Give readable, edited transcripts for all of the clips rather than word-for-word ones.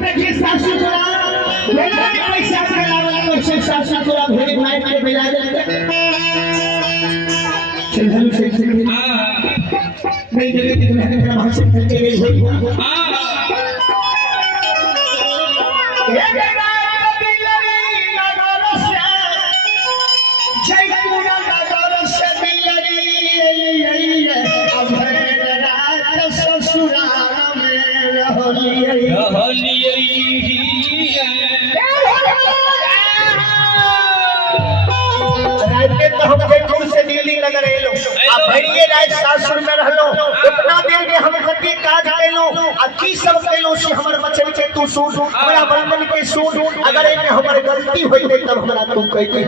देखिए सासू तोरा भेड़ा के पैसा खिलावे कैसे सासू तोरा भेड़ मार के भेजा जाए चल हम से नहीं देखे कि तुम्हें मेरा भाषा करके गई हो ये बेटा दिलरी नगर से जय पूरा नगर से दिलरी अब रात ससुराल में रहलिए तो हम जयपुर से दिल्ली नगर एलो अब भड़िए रात सासुर में रहलो उतना देर में हम गति काज कैलो अब की सब कैलो से हमर बच्चे बच्चे तू सुन हमरा ब्राह्मण के सुन अगर एमे हमर गलती होई गई तब हमरा तू कह दे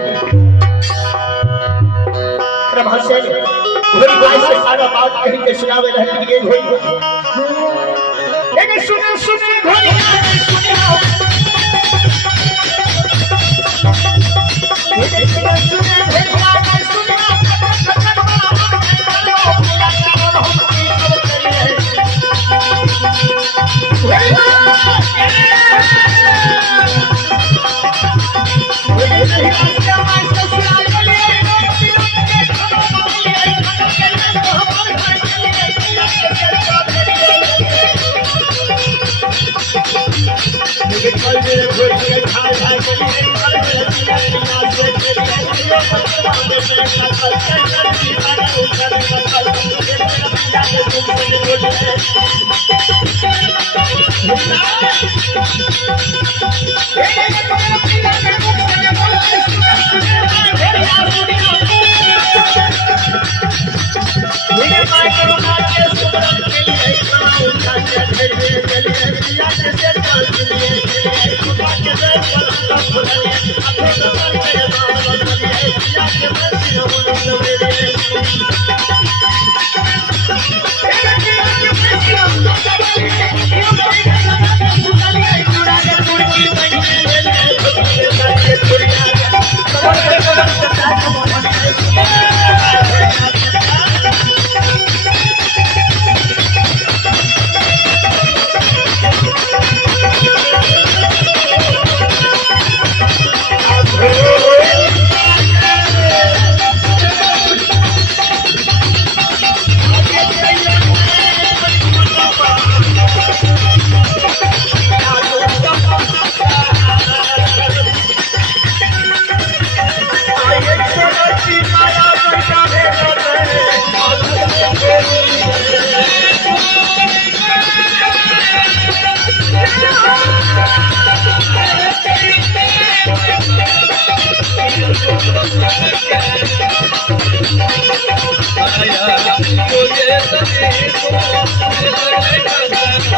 प्रभा से वही भाई से सारा बात कह के सुनावे रहलिए होई लेकिन सुन सुन घोड़िया सुनियो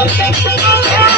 I